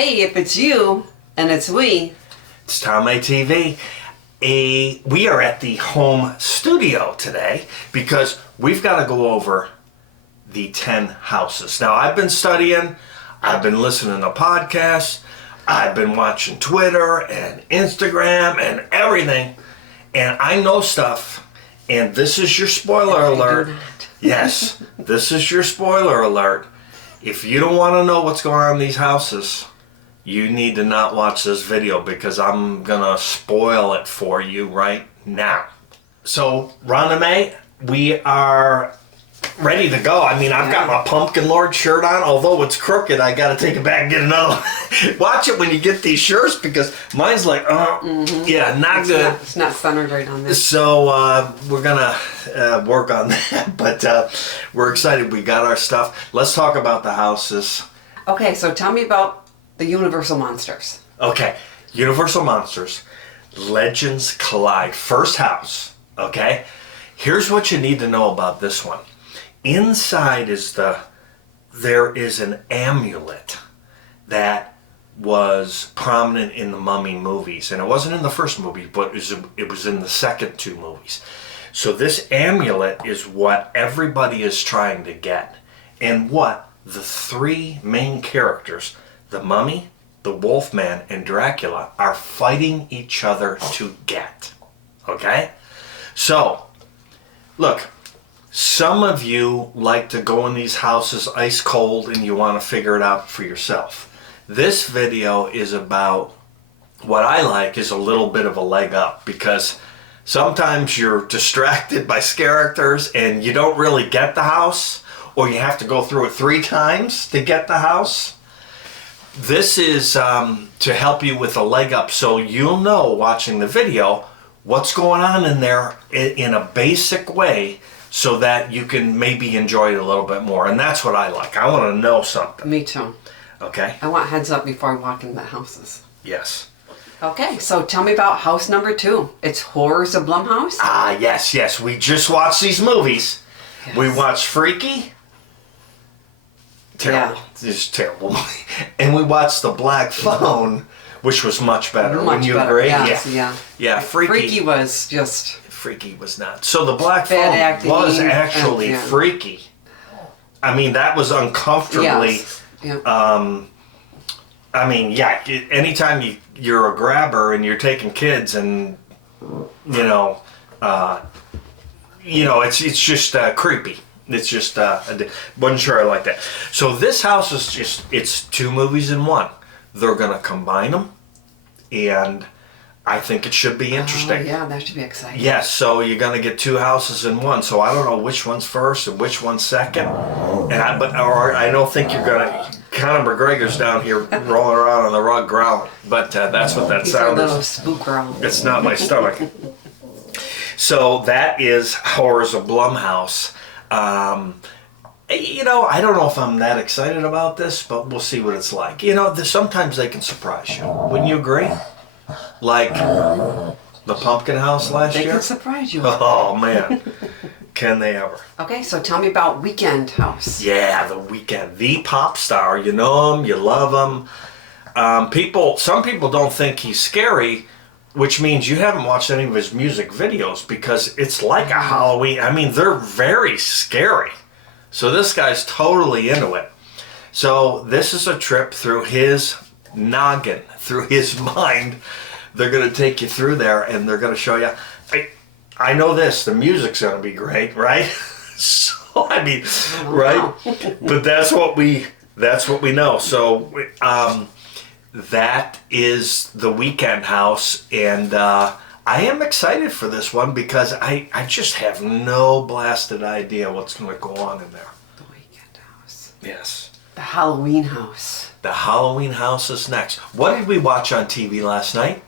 Hey, if it's you, and it's we. It's Tom ATV. We are at the home studio today because we've got to go over the 10 houses. Now, I've been studying, I've been listening to podcasts, I've been watching Twitter and Instagram and everything, and I know stuff, and this is your spoiler alert. Yes, this is your spoiler alert. If you don't want to know what's going on in these houses, you need to not watch this video because I'm gonna spoil it for you right now. So, Ron and May, we are ready to go. I mean, I've got my Pumpkin Lord shirt on. Although it's crooked, I gotta take it back and get another one. Watch it when you get these shirts because mine's like, yeah, not good. It's not centered right on this. So, we're gonna work on that. But we're excited. We got our stuff. Let's talk about the houses. Okay, so tell me about the Universal Monsters. Okay, Universal Monsters, Legends Collide, first house, okay? Here's what you need to know about this one. Inside there is an amulet that was prominent in the Mummy movies, and it wasn't in the first movie, but it was in the second two movies. So this amulet is what everybody is trying to get, and what the three main characters, the Mummy, the Wolfman, and Dracula, are fighting each other to get. Okay? So, look, some of you like to go in these houses ice cold and you want to figure it out for yourself. This video is about what I like is a little bit of a leg up because sometimes you're distracted by characters and you don't really get the house, or you have to go through it 3 times to get the house. This is to help you with a leg up so you'll know watching the video what's going on in there in a basic way so that you can maybe enjoy it a little bit more. And that's what I like. I want to know something. Me too. Okay? I want heads up before I walk into the houses. Yes. Okay, so tell me about house number 2. It's Horrors of Blumhouse. Ah, yes. We just watched these movies. Yes. We watched Freaky. Terrible. Yeah. Just terrible. And we watched The Black Phone, which was much better. Wouldn't you agree? Yes, yeah. Freaky was just... Freaky was not. So The Black Phone was actually freaky. I mean, that was uncomfortably... Yes. Yeah. I mean, yeah, anytime you're a grabber and you're taking kids and, it's just creepy. It's just, wasn't sure I like that. So this house is it's 2 movies in one. They're going to combine them, and I think it should be interesting. Oh, yeah, that should be exciting. Yes, so you're going to get 2 houses in one. So I don't know which one's first and which one's second. And I don't think you're going to... Conor McGregor's down here rolling around on the rug growling. But that's what that sound is. He's a little spook growl. It's not my stomach. So that is Horrors of Blumhouse. I don't know if I'm that excited about this, but we'll see what it's like. Sometimes they can surprise you. Wouldn't you agree? Like the Pumpkin House last year? They can surprise you. Oh, man. Can they ever? Okay, so tell me about Weekend House. Yeah, The Weeknd. The pop star. You know him. You love him. Some people don't think he's scary, which means you haven't watched any of his music videos because it's like a Halloween. I mean, they're very scary. So this guy's totally into it. So this is a trip through his noggin, through his mind. They're going to take you through there and they're going to show you. I know this, the music's going to be great, right? So, I mean, right? But that's what we know. So that is The Weeknd House, and I am excited for this one because I just have no blasted idea what's going to go on in there. The Weeknd House. Yes. The Halloween House. The Halloween House is next. What did we watch on TV last night?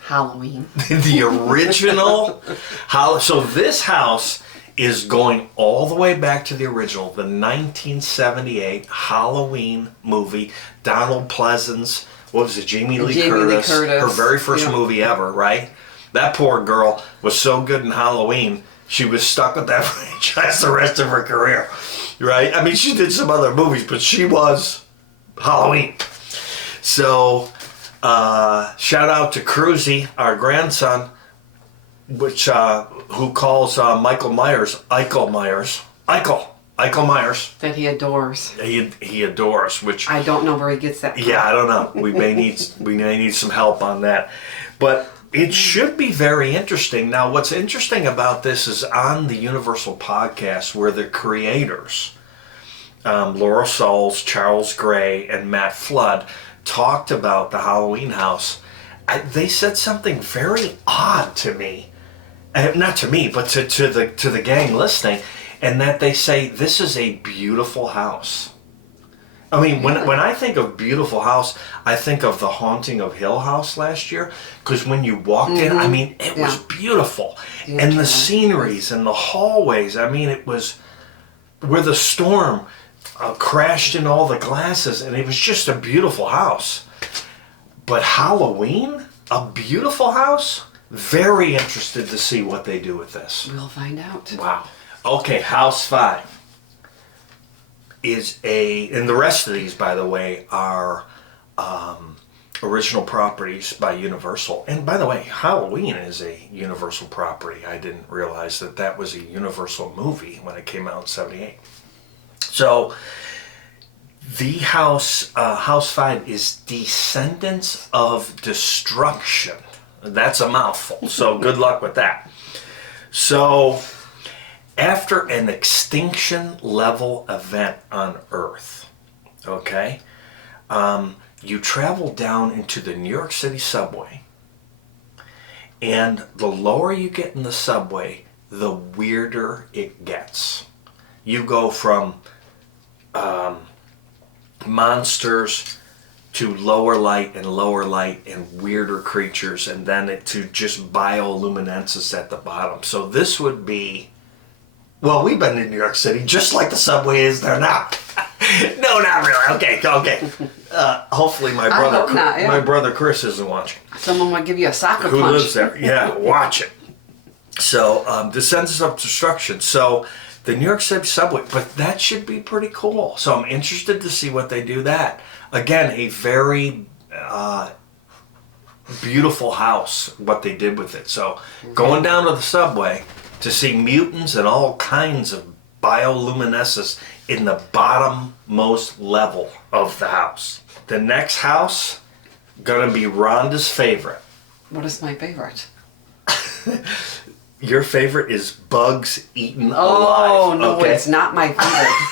Halloween. The original So this house is going all the way back to the original, the 1978 Halloween movie. Donald Pleasance, what was it, Jamie Lee Curtis, her very first movie ever, right? That poor girl was so good in Halloween, she was stuck with that franchise the rest of her career, right? I mean, she did some other movies, but she was Halloween. So, shout out to Cruzy, our grandson, who calls Michael Myers Eichel Myers. Eichel Myers. That he adores. He adores, which I don't know where he gets that from. yeah, I don't know. We may need some help on that, but it should be very interesting. Now, what's interesting about this is on the Universal podcast, where the creators, Laura Sauls, Charles Gray, and Matt Flood, talked about the Halloween house. They said something very odd to me, not to me, but to the gang listening, and that they say this is a beautiful house. I mean, when I think of beautiful house, I think of the Haunting of Hill House last year, because when you walked in, I mean, it was beautiful, and the sceneries and the hallways. I mean, it was where the storm crashed in all the glasses, and it was just a beautiful house. But Halloween, a beautiful house? Very interested to see what they do with this. We'll find out. Wow. Okay, House 5 is and the rest of these, by the way, are original properties by Universal. And by the way, Halloween is a Universal property. I didn't realize that was a Universal movie when it came out in '78. So the House 5 is Descendants of Destruction. That's a mouthful, so good luck with that. So after an extinction level event on Earth, okay, you travel down into the New York City subway, and the lower you get in the subway, the weirder it gets. You go from monsters to lower light and weirder creatures, and then to just bioluminescence at the bottom. So this would be, well, we've been in New York City just like the subway is there now. No, not really. Okay. Hopefully my brother Chris isn't watching. Someone might give you a soccer Who punch. lives there? Yeah, watch it. So Descendants of Destruction. So the New York City subway, but that should be pretty cool. So I'm interested to see what they do that. Again, a very beautiful house, what they did with it. So going down to the subway to see mutants and all kinds of bioluminescence in the bottommost level of the house. The next house, gonna be Rhonda's favorite. What is my favorite? Your favorite is Bugs Eaten Alive. Oh, no, okay? it's not my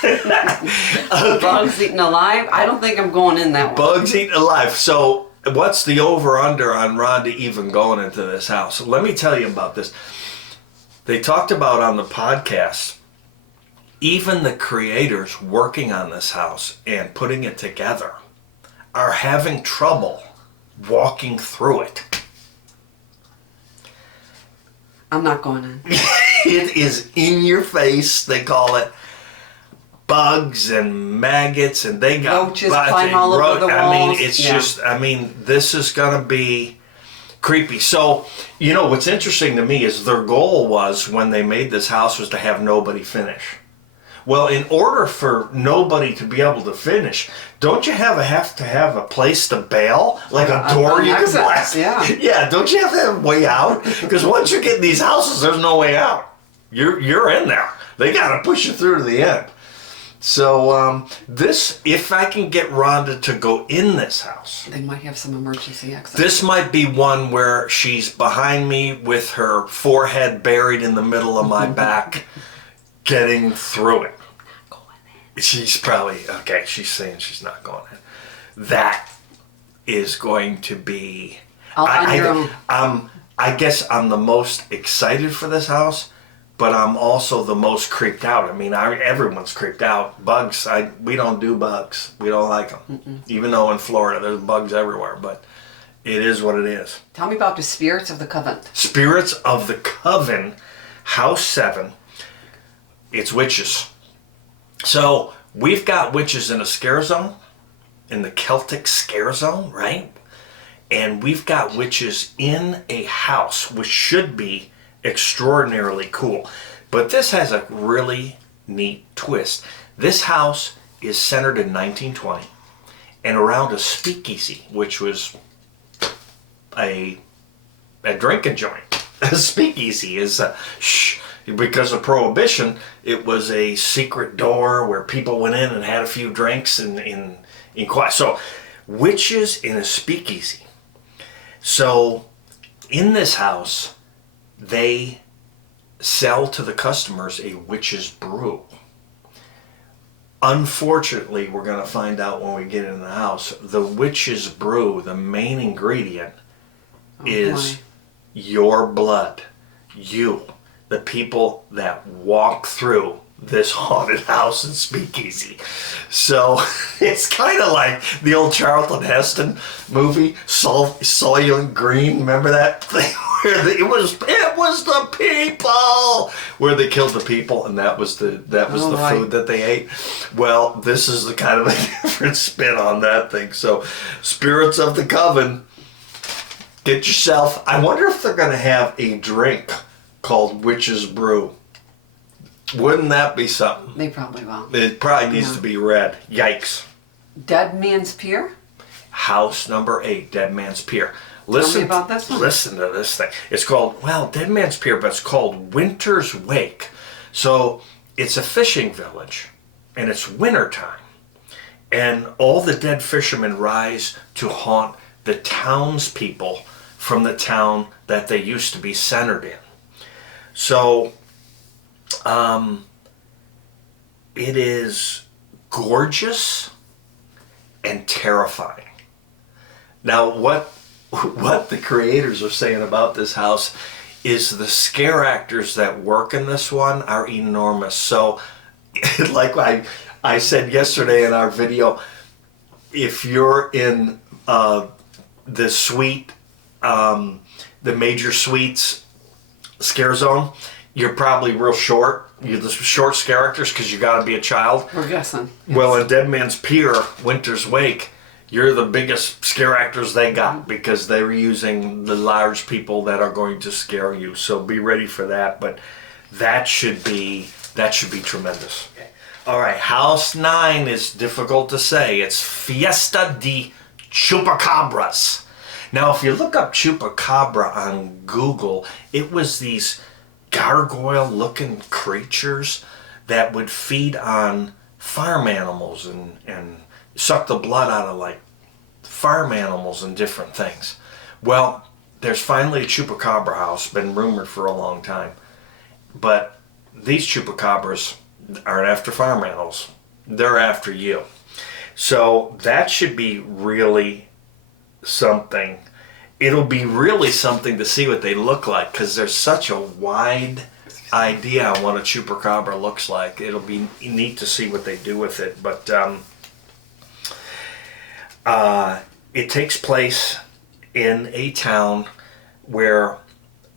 favorite. Bugs Eaten Alive? I don't think I'm going in that one. Bugs Eaten Alive. So what's the over-under on Rhonda even going into this house? So let me tell you about this. They talked about on the podcast, even the creators working on this house and putting it together are having trouble walking through it. I'm not going in. It is in your face. They call it bugs and maggots, and they got roaches climb all over the walls. I mean, it's just, this is going to be creepy. So, you know, what's interesting to me is their goal was, when they made this house, was to have nobody finish. Well, in order for nobody to be able to finish, don't you have to have a place to bail? Like a door you can blast? Yeah. Yeah, don't you have to have a way out? Because once you get in these houses, there's no way out. You're in there. They got to push you through to the end. So if I can get Rhonda to go in this house. They might have some emergency exit. This might be one where she's behind me with her forehead buried in the middle of my back, getting through it. Not going in. She's probably, okay, she's saying she's not going in. That is going to be, I guess I'm the most excited for this house, but I'm also the most creeped out. I mean, everyone's creeped out. Bugs, we don't do bugs. We don't like them. Mm-mm. Even though in Florida there's bugs everywhere, but it is what it is. Tell me about the Spirits of the Coven. Spirits of the Coven, House 7. It's witches. So we've got witches in a scare zone, in the Celtic scare zone, right? And we've got witches in a house, which should be extraordinarily cool. But this has a really neat twist. This house is centered in 1920, and around a speakeasy, which was a drinking joint. A speakeasy is because of Prohibition, it was a secret door where people went in and had a few drinks in quiet. So, witches in a speakeasy. So, in this house, they sell to the customers a witch's brew. Unfortunately, we're going to find out when we get in the house, the witch's brew, the main ingredient, is your blood. You, the people that walk through this haunted house and speakeasy. So it's kind of like the old Charlton Heston movie, Soylent Green. Remember that thing where it was the people, where they killed the people, and that was the food that they ate. Well, this is the kind of a different spin on that thing. So, spirits of the coven, get yourself. I wonder if they're going to have a drink called Witch's Brew. Wouldn't that be something? They probably will. It probably needs to be red. Yikes. Dead Man's Pier? House number 8, Dead Man's Pier. Listen, Tell me about this one. Listen to this thing. It's called, Dead Man's Pier, but it's called Winter's Wake. So it's a fishing village, and it's wintertime. And all the dead fishermen rise to haunt the townspeople from the town that they used to be centered in. So, it is gorgeous and terrifying. Now, what the creators are saying about this house is the scare actors that work in this one are enormous. So, like I said yesterday in our video, if you're in the suite, the major suites scare zone, you're probably real short. You're the short scare actors because you got to be a child. We're guessing. Yes. Well, in Dead Man's Pier, Winter's Wake, you're the biggest scare actors they got because they're using the large people that are going to scare you. So be ready for that. But that should be tremendous. Okay. All right, House 9 is difficult to say. It's Fiesta de Chupacabras. Now, if you look up Chupacabra on Google, it was these gargoyle-looking creatures that would feed on farm animals and suck the blood out of, like, farm animals and different things. Well, there's finally a Chupacabra house, been rumored for a long time. But these Chupacabras aren't after farm animals. They're after you. So that should be really something. It'll be really something to see what they look like because there's such a wide idea on what a Chupacabra looks like. It'll be neat to see what they do with it. But it takes place in a town where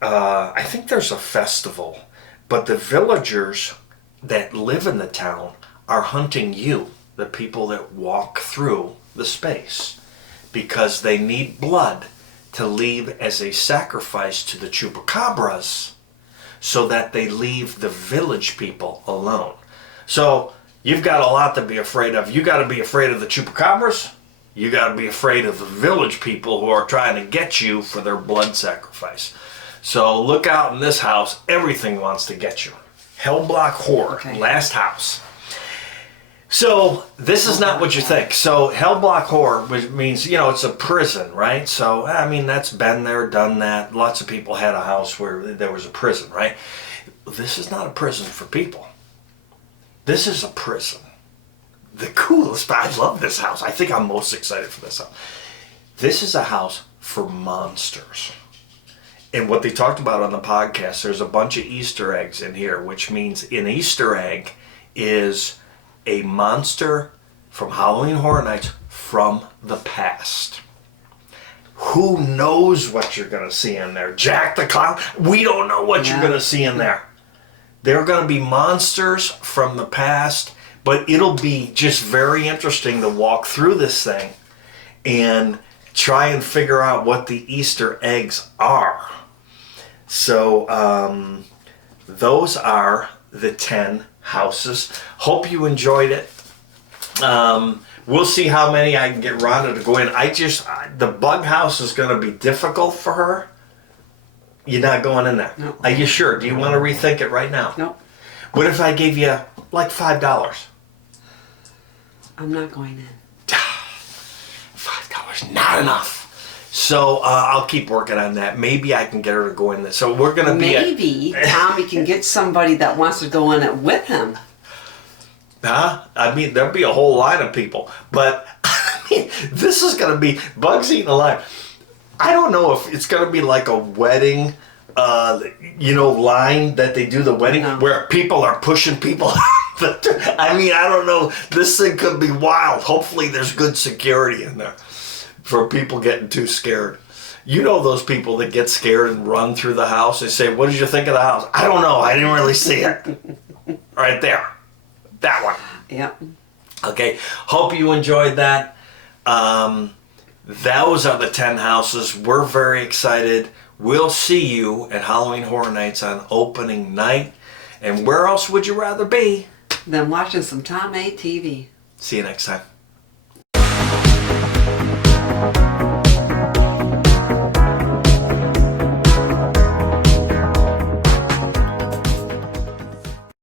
I think there's a festival, but the villagers that live in the town are hunting you, the people that walk through the space, because they need blood to leave as a sacrifice to the Chupacabras so that they leave the village people alone. So you've got a lot to be afraid of. You got to be afraid of the Chupacabras. You got to be afraid of the village people who are trying to get you for their blood sacrifice. So look out in this house. Everything wants to get you. Hellblock Horror, last house. So this is not what you think. So Hellblock Horror, which means, it's a prison, right? So, I mean, that's been there, done that. Lots of people had a house where there was a prison, right? This is not a prison for people. This is a prison. The coolest, I love this house. I think I'm most excited for this house. This is a house for monsters. And what they talked about on the podcast, there's a bunch of Easter eggs in here, which means an Easter egg is a monster from Halloween Horror Nights from the past. Who knows what you're going to see in there? Jack the Clown? We don't know what you're going to see in there. There are going to be monsters from the past, but it'll be just very interesting to walk through this thing and try and figure out what the Easter eggs are. So those are the 10 houses. Hope you enjoyed it. We'll see how many I can get Rhonda to go in. The bug house is going to be difficult for her. You're not going in there. No. Are you sure? Do you want to rethink it right now? No, What if I gave you like $5? I'm not going in. $5, not enough. So I'll keep working on that. Maybe I can get her to go in there. So we're going to be Maybe Tommy can get somebody that wants to go in it with him. Huh? I mean, there'll be a whole line of people. But, I mean, this is going to be Bugs Eating Alive. I don't know if it's going to be like a wedding, line that they do the wedding No. where people are pushing people. I mean, I don't know. This thing could be wild. Hopefully there's good security in there for people getting too scared. You know those people that get scared and run through the house. They say, what did you think of the house? I don't know. I didn't really see it. Right there. That one. Yep. Okay. Hope you enjoyed that. Those are the 10 houses. We're very excited. We'll see you at Halloween Horror Nights on opening night. And where else would you rather be? Then watching some Tom A TV. See you next time.